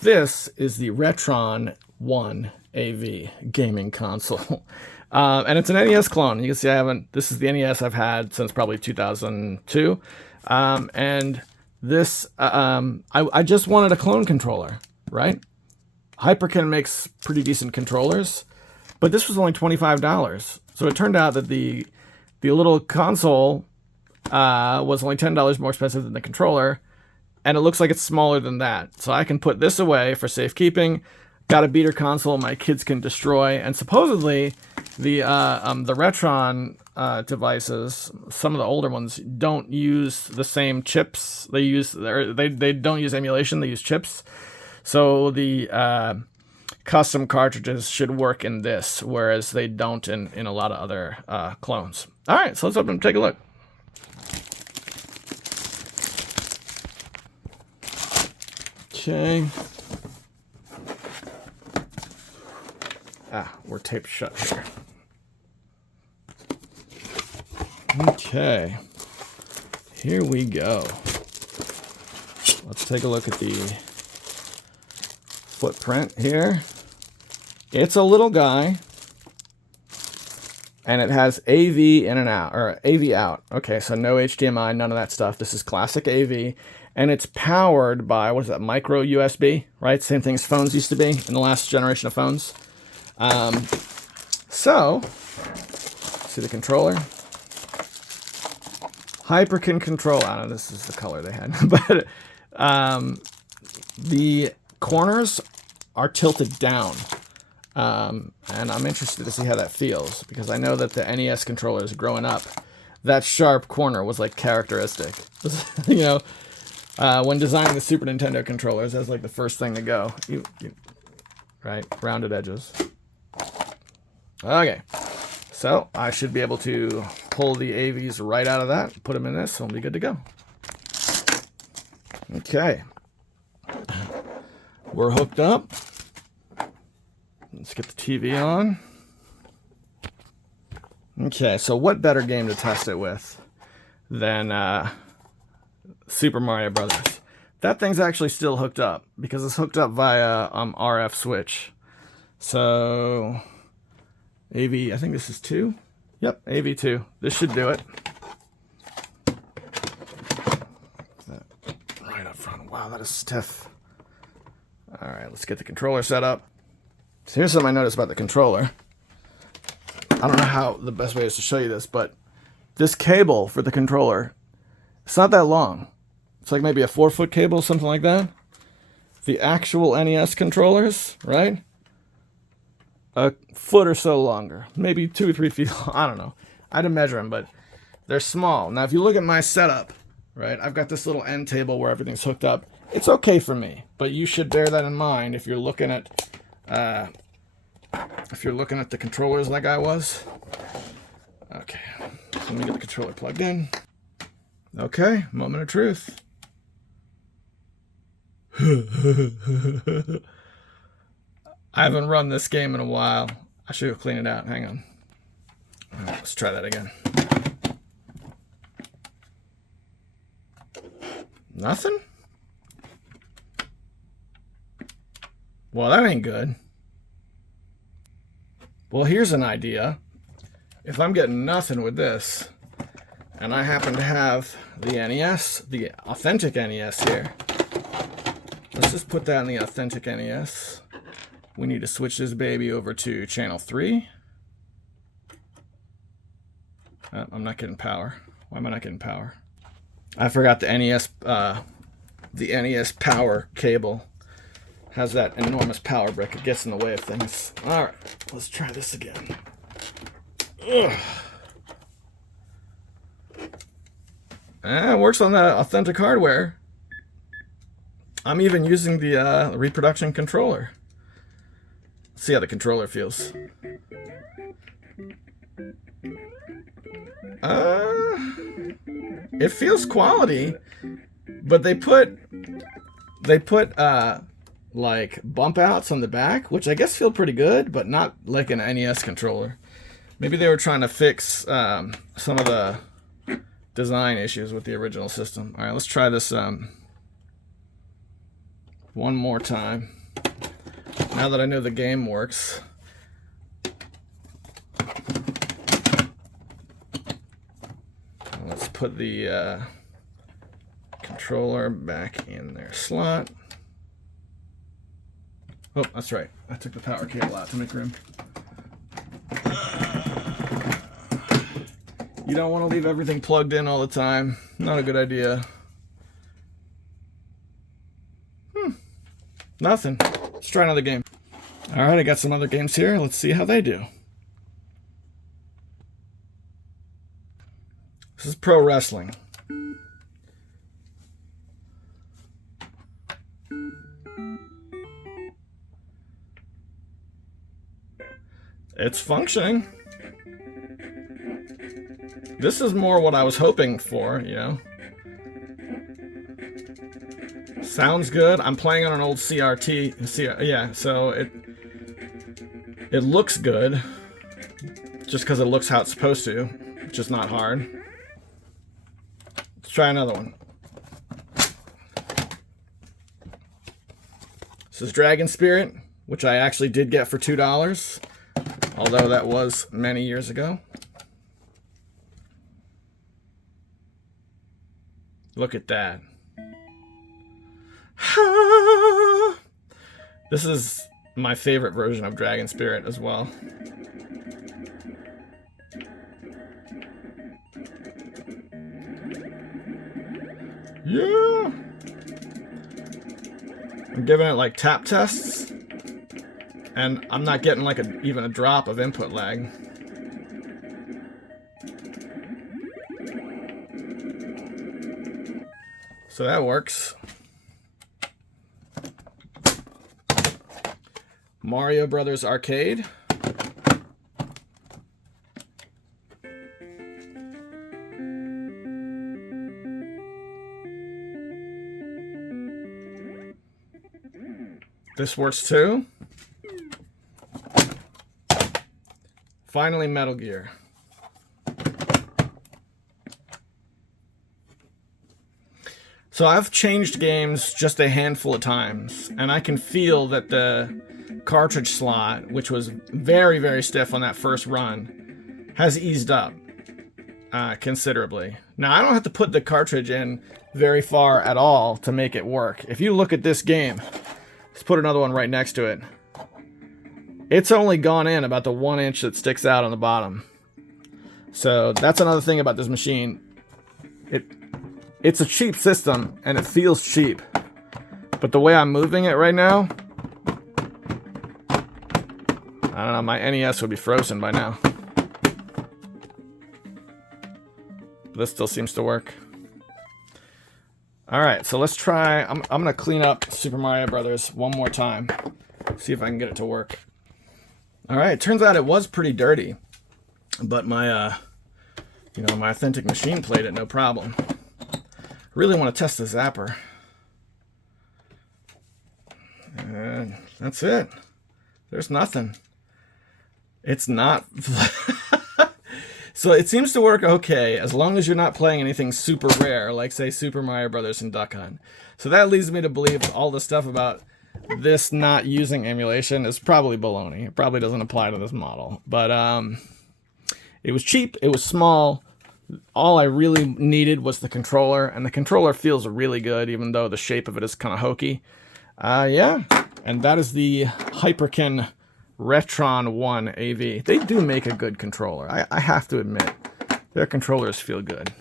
This is the Retron 1 AV gaming console. And it's an NES clone. You can see this is the NES I've had since probably 2002. And this, I just wanted a clone controller, right? Hyperkin makes pretty decent controllers, but this was only $25. So it turned out that the little console was only $10 more expensive than the controller, and it looks like it's smaller than that. So I can put this away for safekeeping. Got a beater console my kids can destroy, and supposedly the Retron devices, some of the older ones, don't use the same chips. They don't use emulation. They use chips. So the custom cartridges should work in this, whereas they don't in a lot of other clones. All right, so let's open and take a look. Okay. We're taped shut here. Okay. Here we go. Let's take a look at the footprint here. It's a little guy, and it has AV in and out, or AV out. Okay, so no HDMI, none of that stuff. This is classic AV, and it's powered by, what is that, micro USB, right? Same thing as phones used to be in the last generation of phones. So, see the controller? Hyperkin control. I don't know, this is the color they had, but the corners are tilted down. And I'm interested to see how that feels, because I know that the NES controllers growing up, that sharp corner was like characteristic. You know, when designing the Super Nintendo controllers, that's like the first thing to go. Right? Rounded edges. Okay. So I should be able to pull the AVs right out of that, put them in this, and we'll be good to go. Okay. We're hooked up. Let's get the TV on. Okay, so what better game to test it with than Super Mario Brothers? That thing's actually still hooked up because it's hooked up via RF switch. So AV, I think this is 2. Yep, AV2. This should do it. Right up front. Wow, that is stiff. All right, let's get the controller set up. So here's something I noticed about the controller. I don't know how the best way is to show you this, but this cable for the controller, it's not that long. It's like maybe a 4-foot cable, something like that. The actual NES controllers, right? A foot or so longer. Maybe 2 or 3 feet long. I don't know. I didn't measure them, but they're small. Now, if you look at my setup, right, I've got this little end table where everything's hooked up. It's okay for me, but you should bear that in mind if you're looking at the controllers like I was. Okay, so let me get the controller plugged in. Okay, moment of truth. I haven't run this game in a while. I should have cleaned it out. Hang on. All right, let's try that again. Nothing? Well, that ain't good. Well, here's an idea. If I'm getting nothing with this, and I happen to have the NES, the authentic NES here, let's just put that in the authentic NES. We need to switch this baby over to channel 3. I'm not getting power. Why am I not getting power? I forgot the NES power cable has that enormous power brick. It gets in the way of things. All right, let's try this again. Ugh. It works on the authentic hardware. I'm even using the reproduction controller. Let's see how the controller feels. It feels quality, but they put like bump outs on the back, which I guess feel pretty good, but not like an NES controller. Maybe they were trying to fix some of the design issues with the original system. All right, let's try this one more time. Now that I know the game works. Let's put the controller back in their slot. Oh, that's right. I took the power cable out to make room. You don't want to leave everything plugged in all the time. Not a good idea. Nothing. Let's try another game. All right, I got some other games here. Let's see how they do. This is pro wrestling. It's functioning. This is more what I was hoping for, you know. Sounds good. I'm playing on an old CRT. Yeah, so it looks good. Just because it looks how it's supposed to, which is not hard. Let's try another one. This is Dragon Spirit, which I actually did get for $2, although that was many years ago. Look at that. This is my favorite version of Dragon Spirit as well. Yeah! I'm giving it like tap tests, and I'm not getting like even a drop of input lag. So that works. Mario Brothers Arcade. This works too. Finally, Metal Gear. So I've changed games just a handful of times, and I can feel that the cartridge slot, which was very, very stiff on that first run, has eased up considerably. Now, I don't have to put the cartridge in very far at all to make it work. If you look at this game, let's put another one right next to it. It's only gone in about the 1 inch that sticks out on the bottom. So that's another thing about this machine. It's a cheap system, and it feels cheap. But the way I'm moving it right now, I don't know, my NES would be frozen by now. This still seems to work. Alright, so let's try, I'm going to clean up Super Mario Brothers one more time. See if I can get it to work. Alright, turns out it was pretty dirty. But my, my authentic machine played it no problem. Really want to test the zapper. And that's it. There's nothing. It's not... So it seems to work okay, as long as you're not playing anything super rare, like, say, Super Mario Brothers and Duck Hunt. So that leads me to believe all the stuff about this not using emulation is probably baloney. It probably doesn't apply to this model. But it was cheap, it was small. All I really needed was the controller, and the controller feels really good, even though the shape of it is kind of hokey. Yeah, and that is the Hyperkin Retron 1 AV. They do make a good controller. I have to admit, their controllers feel good.